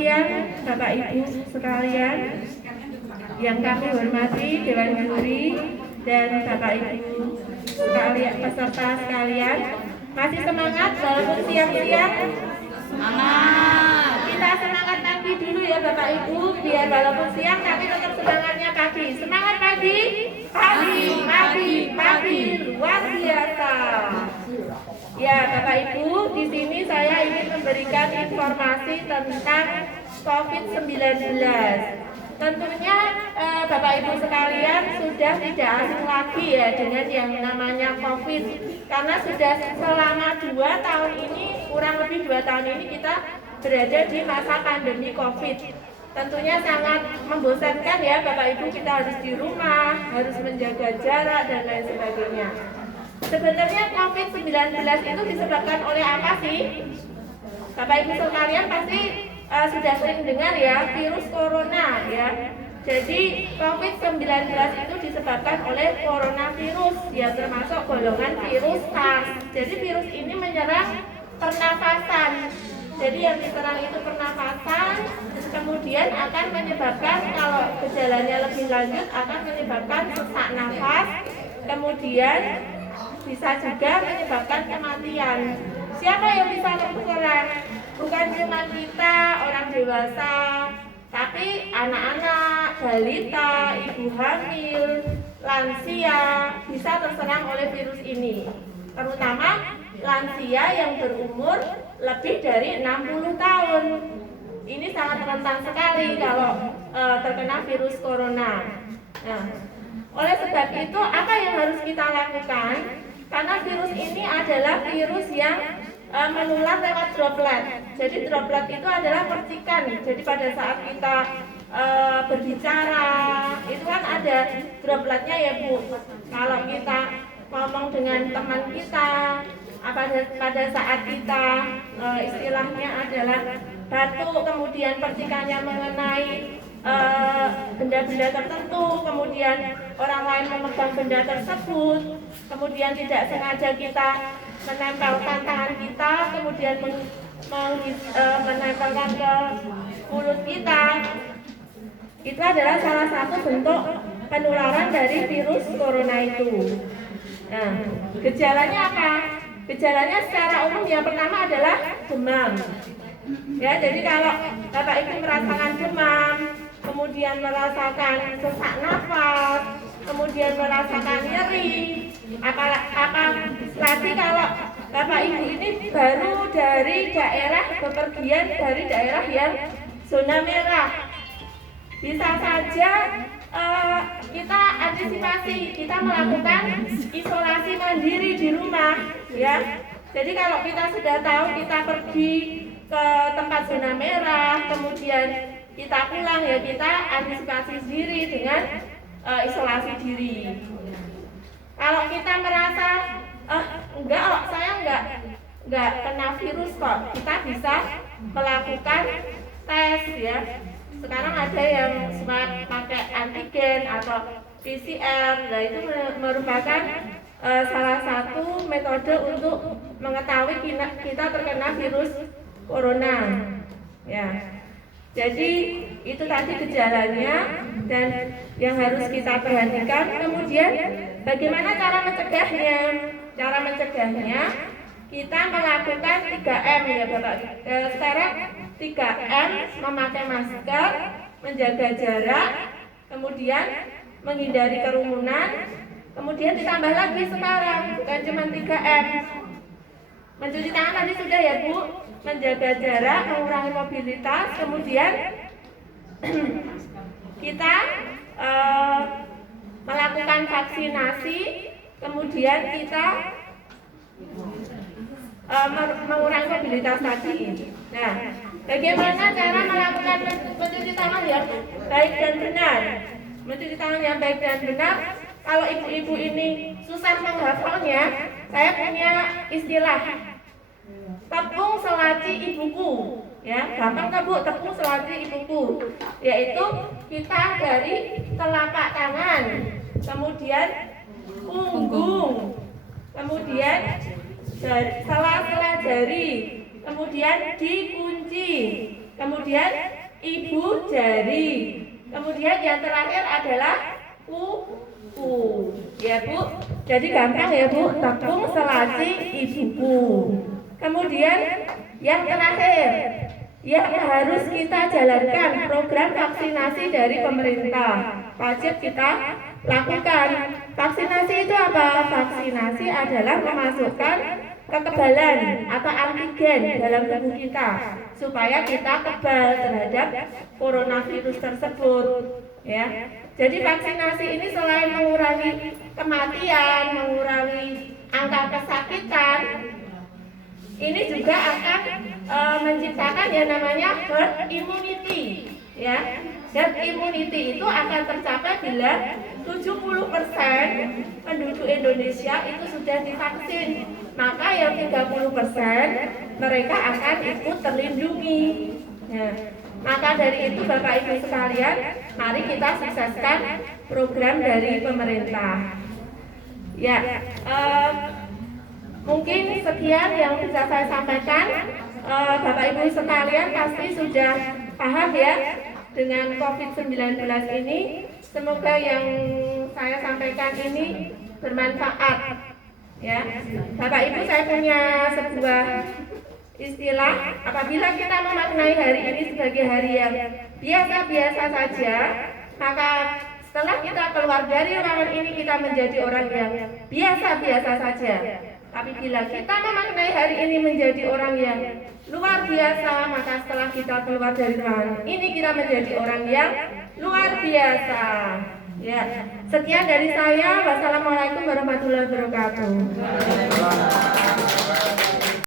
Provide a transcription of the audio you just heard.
siang Bapak Ibu sekalian yang kami hormati, Dewan Juri dan Bapak Ibu sekalian, peserta sekalian. Masih semangat walaupun siang-siang? Semangat. Kita semangat pagi dulu ya Bapak Ibu, biar walaupun siang tapi tetap semangatnya pagi. Semangat pagi, pagi, luar biasa. Ya Bapak Ibu, di sini saya ingin memberikan informasi tentang COVID-19. Tentunya Bapak Ibu sekalian sudah tidak asing lagi ya dengan yang namanya COVID, karena sudah selama 2 tahun ini, kurang lebih 2 tahun ini kita berada di masa pandemi COVID. Tentunya sangat membosankan ya Bapak Ibu, kita harus di rumah, harus menjaga jarak dan lain sebagainya. Sebenarnya COVID-19 itu disebabkan oleh apa sih? Bapak Ibu sekalian pasti sudah sering dengar ya, virus corona ya. Jadi COVID-19 itu disebabkan oleh coronavirus ya, termasuk golongan virus SARS. Jadi virus ini menyerang pernafasan. Jadi yang diserang itu pernafasan, kemudian akan menyebabkan, kalau gejalanya lebih lanjut, akan menyebabkan sesak nafas, kemudian bisa juga menyebabkan kematian. Siapa yang bisa terserang? Bukan cuma kita, orang dewasa, tapi anak-anak, balita, ibu hamil, lansia bisa terserang oleh virus ini. Terutama lansia yang berumur lebih dari 60 tahun. Ini sangat rentan sekali kalau terkena virus corona. Nah, oleh sebab itu apa yang harus kita lakukan? Karena virus ini adalah virus yang menular lewat droplet. Jadi droplet itu adalah percikan. Jadi pada saat kita berbicara, itu kan ada dropletnya ya Bu. Kalau kita ngomong dengan teman kita, pada saat kita istilahnya adalah batuk, kemudian percikannya mengenai benda-benda tertentu, kemudian orang lain memegang benda tersebut, kemudian tidak sengaja kita menempelkan tangan kita, kemudian menempelkan ke mulut kita, itu adalah salah satu bentuk penularan dari virus corona itu. Nah, gejalanya apa? Gejalanya secara umum yang pertama adalah demam. Ya, jadi kalau Bapak Ibu merasakan demam, kemudian merasakan sesak nafas, kemudian merasakan nyeri, apalagi kalau Bapak Ibu ini baru dari daerah, bepergian dari daerah yang zona merah, bisa saja kita antisipasi, kita melakukan isolasi mandiri di rumah ya. Jadi kalau kita sudah tahu kita pergi ke tempat zona merah, kemudian kita pulang ya, kita antisipasi diri dengan isolasi diri. Kalau kita merasa enggak, saya enggak kena virus kok, kita bisa melakukan tes ya. Sekarang ada yang smart pakai antigen atau PCR. Nah, itu merupakan salah satu metode untuk mengetahui kita terkena virus corona. Ya. Jadi itu tadi gejalanya dan yang harus kita perhatikan. Kemudian bagaimana cara mencegahnya? Cara mencegahnya kita melakukan 3M ya Bapak. Sekarang 3M, memakai masker, menjaga jarak, kemudian menghindari kerumunan, kemudian ditambah lagi sekarang, bukan cuma 3M. Mencuci tangan tadi sudah ya Bu, menjaga jarak, mengurangi mobilitas, kemudian kita melakukan vaksinasi, kemudian kita mengurangi mobilitas tadi. Nah, bagaimana cara melakukan mencuci tangan yang baik dan benar? Mencuci tangan yang baik dan benar, kalau ibu-ibu ini susah menghafalnya, saya punya istilah tepung selaci ibuku. Ya, gampang kan Bu, tepung selaci ibuku. Yaitu kita dari telapak tangan, kemudian punggung, kemudian sela-sela jari, kemudian dikunci, kemudian ibu jari. Kemudian yang terakhir adalah kuku. Ya Bu, jadi gampang ya Bu, tepung selasi ibuku. Kemudian yang terakhir, yang harus kita jalankan program vaksinasi dari pemerintah. Wajib kita lakukan. Vaksinasi itu apa? Vaksinasi adalah memasukkan kekebalan atau antigen dalam tubuh kita supaya kita kebal terhadap coronavirus tersebut, ya. Jadi vaksinasi ini selain mengurangi kematian, mengurangi angka kesakitan, ini juga akan menciptakan yang namanya herd immunity, ya. Herd immunity itu akan tercapai bila 70% penduduk Indonesia itu sudah divaksin. Maka yang 30% mereka akan ikut terlindungi. Nah, maka dari itu Bapak Ibu sekalian, mari kita sukseskan program dari pemerintah. Ya, mungkin sekian yang bisa saya sampaikan. Bapak Ibu sekalian pasti sudah paham ya dengan COVID-19 ini. Semoga yang saya sampaikan ini bermanfaat. Ya, Bapak Ibu, saya punya sebuah istilah, apabila kita memaknai hari ini sebagai hari yang biasa-biasa saja, maka setelah kita keluar dari ruangan ini kita menjadi orang yang biasa-biasa saja. Tapi bila kita memaknai hari ini menjadi orang yang luar biasa, maka setelah kita keluar dari ruangan ini kita menjadi orang yang luar biasa. Ya, sekian dari saya. Wassalamualaikum warahmatullahi wabarakatuh.